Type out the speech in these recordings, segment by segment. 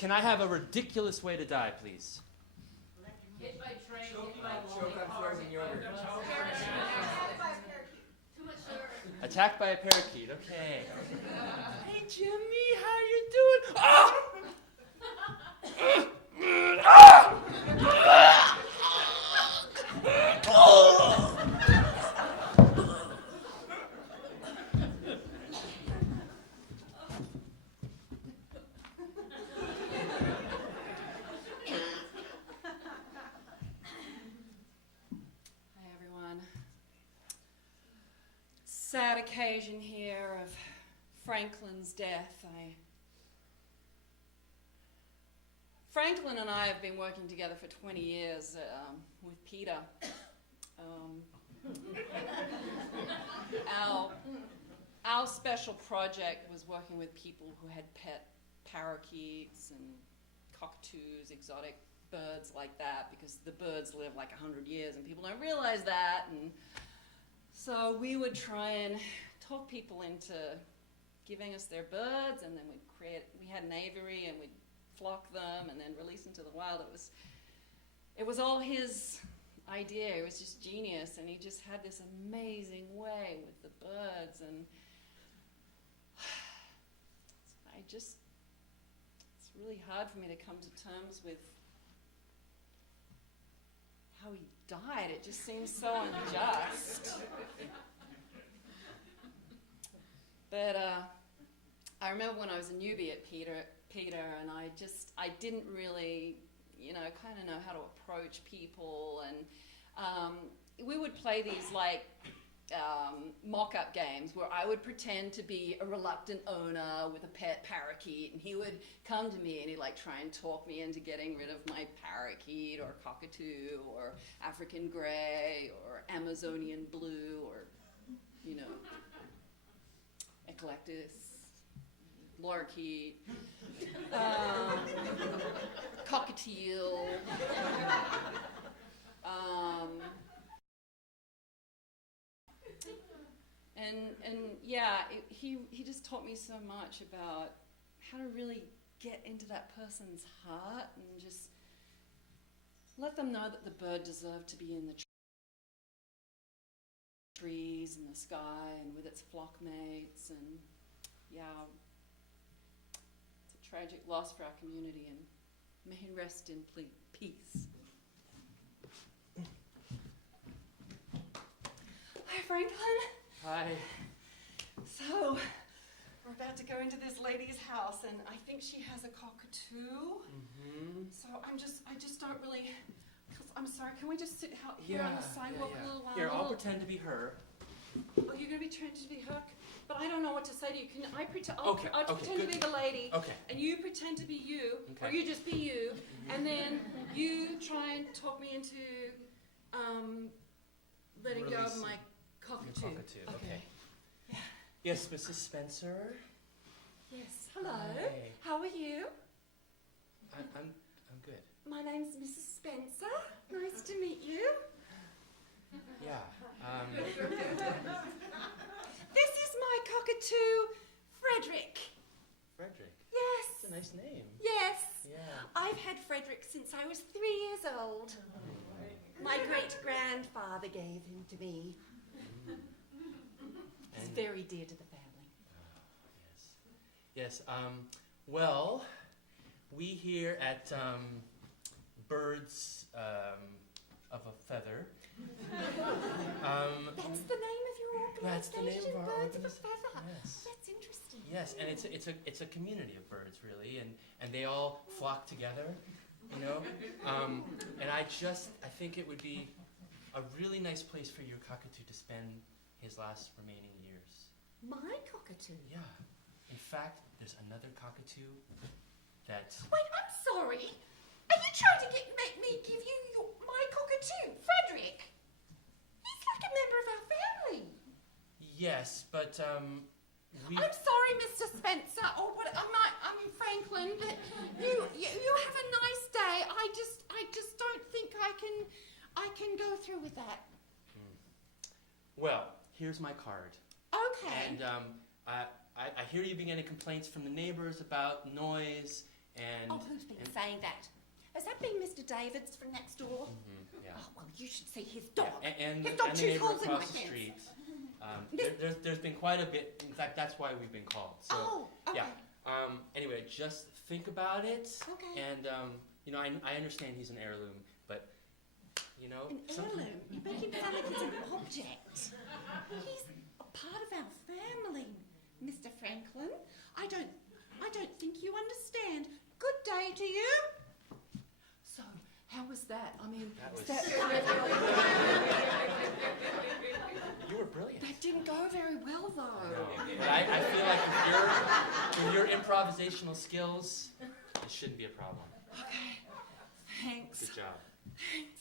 Can I have a ridiculous way to die, please? Hit by train, hit by Choke on frozen yogurt. Too much sugar. Attacked by a parakeet. Okay. Hey, Jimmy, how you doing? Ah! Sad occasion here of Franklin's death. Franklin and I have been working together for 20 years with Peter. Our special project was working with people who had pet parakeets and cockatoos, exotic birds like that, because the birds live like 100 years and people don't realize that. And so we would try and talk people into giving us their birds, and then we had an aviary and we'd flock them and then release them to the wild. It was all his idea. It was just genius, and he just had this amazing way with the birds, and it's really hard for me to come to terms with how he died. It just seems so unjust. But I remember when I was a newbie at Peter, and I didn't really, kind of know how to approach people, and we would play these like mock-up games where I would pretend to be a reluctant owner with a pet parakeet, and he would come to me and he'd like try and talk me into getting rid of my parakeet or cockatoo or African grey or Amazonian blue or, eclectus, lorikeet, cockatiel, he just taught me so much about how to really get into that person's heart and just let them know that the bird deserved to be in the trees and the sky and with its flock mates, and it's a tragic loss for our community, and may he rest in peace. Hi, Franklin. Hi. So, we're about to go into this lady's house, and I think she has a cockatoo. Mm-hmm. So I just don't really. I'm sorry. Can we just sit here on the sidewalk a little while? Here, I'll pretend to be her. Oh, you're gonna be trying to be her, but I don't know what to say to you. Can I pretend? I'll Okay, pretend to be the lady. Okay. And you pretend to be you, Okay. or you just be you, and then you try and talk me into letting go of Releasing my cockatoo. Your cockatoo, okay. Yes, Mrs. Spencer. Yes. Hello. Hi. How are you? I'm good. My name's Mrs. Spencer. Nice to meet you. Yeah. This is my cockatoo, Frederick. Frederick. Yes. That's a nice name. Yes. Yeah. I've had Frederick since I was 3 years old. My great-grandfather gave him to me. He's very dear to the family. Yes. Well, we here at Birds of a Feather. That's the name of your organization? That's the name of our Birds of a organization. Feather. Yes. That's interesting. Yes, and it's a community of birds, really, and they all flock together, and I think it would be a really nice place for your cockatoo to spend his last remaining years. My cockatoo? Yeah. In fact, there's another cockatoo that... Wait, I'm sorry. Are you trying to make me give you my cockatoo, Frederick? He's like a member of our family. Yes, but I'm sorry, Mr. Spencer, or what? I'm Franklin, but you have a nice day. I just don't think I can go through with that. Well, here's my card. Okay. And I hear you've been getting complaints from the neighbors about noise and... Oh, who saying that. Has that been Mr. David's from next door? Yeah. Oh, well, you should see his dog. And His dog the chews neighbor holes in my across the fence. street. There's been quite a bit. In fact, that's why we've been called. So, Oh, okay. yeah. Anyway, just think about it. Okay. And, I understand he's an heirloom, but, An heirloom? You make him sound like he's an object. He's a part of our family, Mr. Franklin. I don't think you understand. Good day to you. So, how was that? I mean, That was- that you were brilliant. that didn't go very well, though. But I feel like with your improvisational skills, it shouldn't be a problem. Okay, thanks. Good job. Thanks.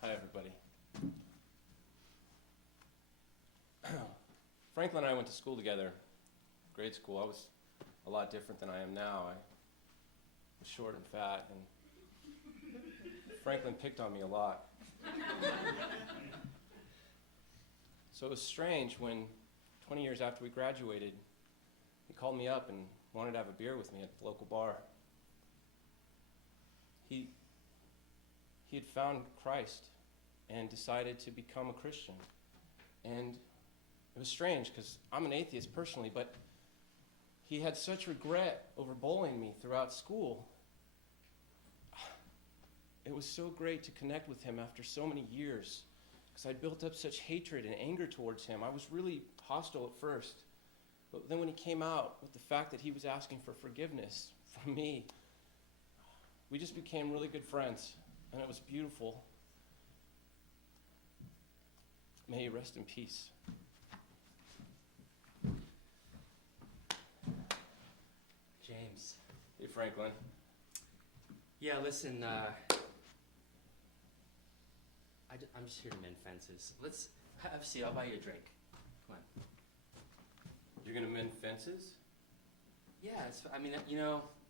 Hi, everybody. Franklin and I went to school together, grade school. I was a lot different than I am now. I was short and fat, and Franklin picked on me a lot. So it was strange when, 20 years after we graduated, he called me up and wanted to have a beer with me at the local bar. He had found Christ and decided to become a Christian. And it was strange because I'm an atheist personally, but he had such regret over bullying me throughout school. It was so great to connect with him after so many years because I'd built up such hatred and anger towards him. I was really hostile at first. But then when he came out with the fact that he was asking for forgiveness from me, we just became really good friends, and it was beautiful. May he rest in peace. James. Hey, Franklin. Yeah, listen, I'm just here to mend fences. Let's have a seat. I'll buy you a drink. Come on. You're gonna mend fences? Yeah,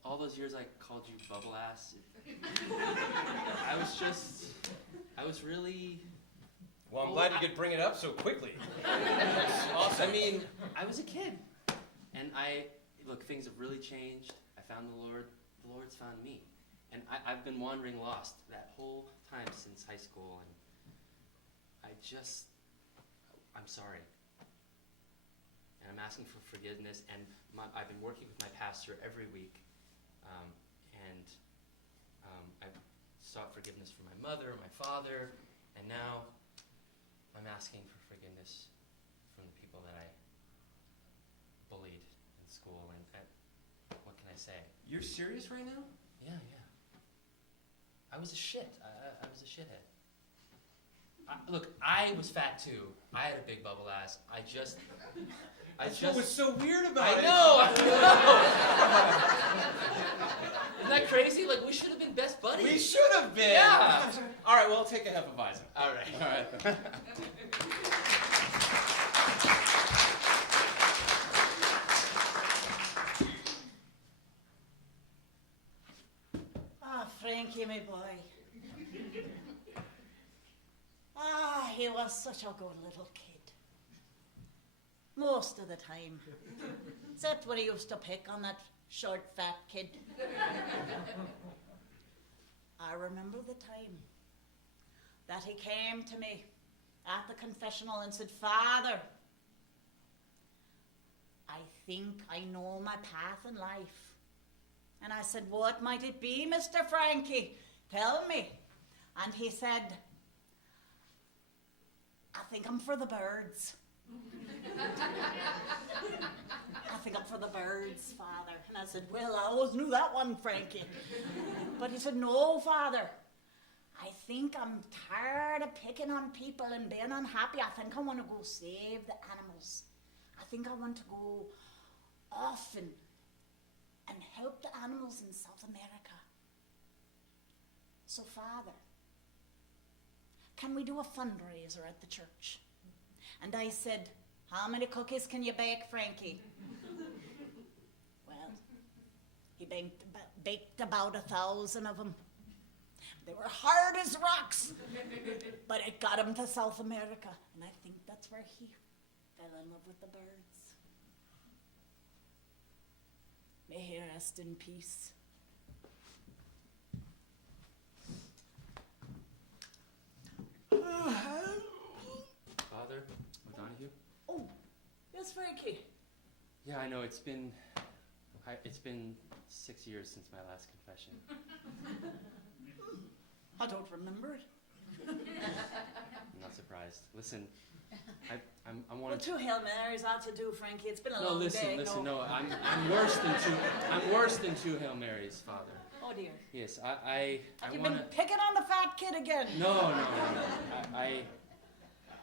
all those years I called you bubble ass. I was really... Well, I'm glad you could bring it up so quickly. That's awesome. I was a kid. And look, things have really changed. I found the Lord. The Lord's found me. And I've been wandering lost that whole time since high school. And I'm sorry. And I'm asking for forgiveness. And I've been working with my pastor every week. I've sought forgiveness from my mother, my father, and now I'm asking for forgiveness from the people that I bullied in school. And what can I say? You're serious right now? Yeah. I was a shit. I was a shithead. Look, I was fat too. I had a big bubble ass. That's what was so weird about it. I know. Isn't that crazy? Like, we should have been best buddies. We should have been. Yeah. All right, well, I'll take a Hefeweizen. All right. All right. Frankie, my boy. He was such a good little kid. Most of the time. Except when he used to pick on that short, fat kid. I remember the time that he came to me at the confessional and said, Father, I think I know my path in life. And I said, what might it be, Mr. Frankie? Tell me. And he said, I think I'm for the birds. I think I'm for the birds, Father. And I said, well, I always knew that one, Frankie. But he said, no, Father. I think I'm tired of picking on people and being unhappy. I think I want to go save the animals. I think I want to go off and help the animals in South America. So, Father, can we do a fundraiser at the church? And I said, how many cookies can you bake, Frankie? Well, he baked about 1,000 of them. They were hard as rocks. But it got him to South America, and I think that's where he fell in love with the birds. May he rest in peace. Father O'Donoghue? Oh, yes, Frankie. Yeah, I know, it's been 6 years since my last confession. I don't remember it. I'm not surprised. Listen, I Well, wanted to... 2 Hail Marys ought to do, Frankie. It's been a No, long listen, day. no, I'm worse than two Hail Marys, Father. Oh, dear. Yes, I Have you want been picking on the fat kid again? No.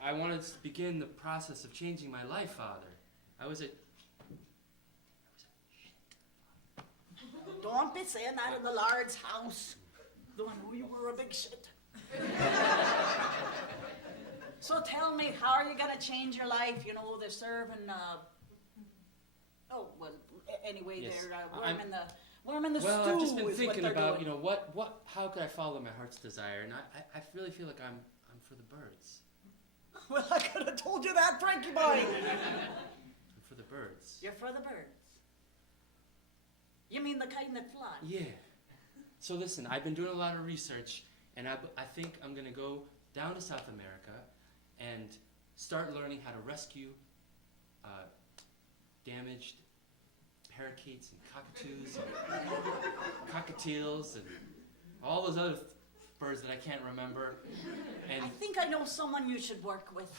I wanted to begin the process of changing my life, Father. I was a Don't be saying that in the Lord's house. Though I know you were a big shit. So tell me, how are you going to change your life? You know, they're serving, anyway, Yes, they're worm in the Well, stew I've just been is thinking what they're about, doing. how could I follow my heart's desire? And I really feel like I'm for the birds. Well, I could have told you that, Frankie boy. I'm for the birds. You're for the birds. You mean the kind that fly? Yeah. So listen, I've been doing a lot of research, and I think I'm going to go down to South America and start learning how to rescue damaged parakeets and cockatoos and cockatiels and all those other birds that I can't remember. And I think I know someone you should work with.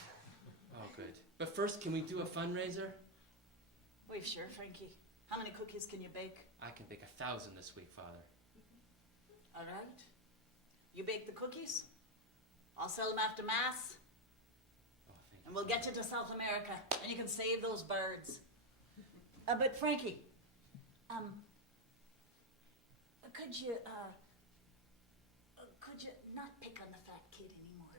oh, good. But first, can we do a fundraiser? Well, sure, Frankie. How many cookies can you bake? I can bake 1,000 this week, Father. All right. You bake the cookies. I'll sell them after Mass, Oh, thank and you. we'll get you to South America, and you can save those birds. But Frankie, could you not pick on the fat kid anymore?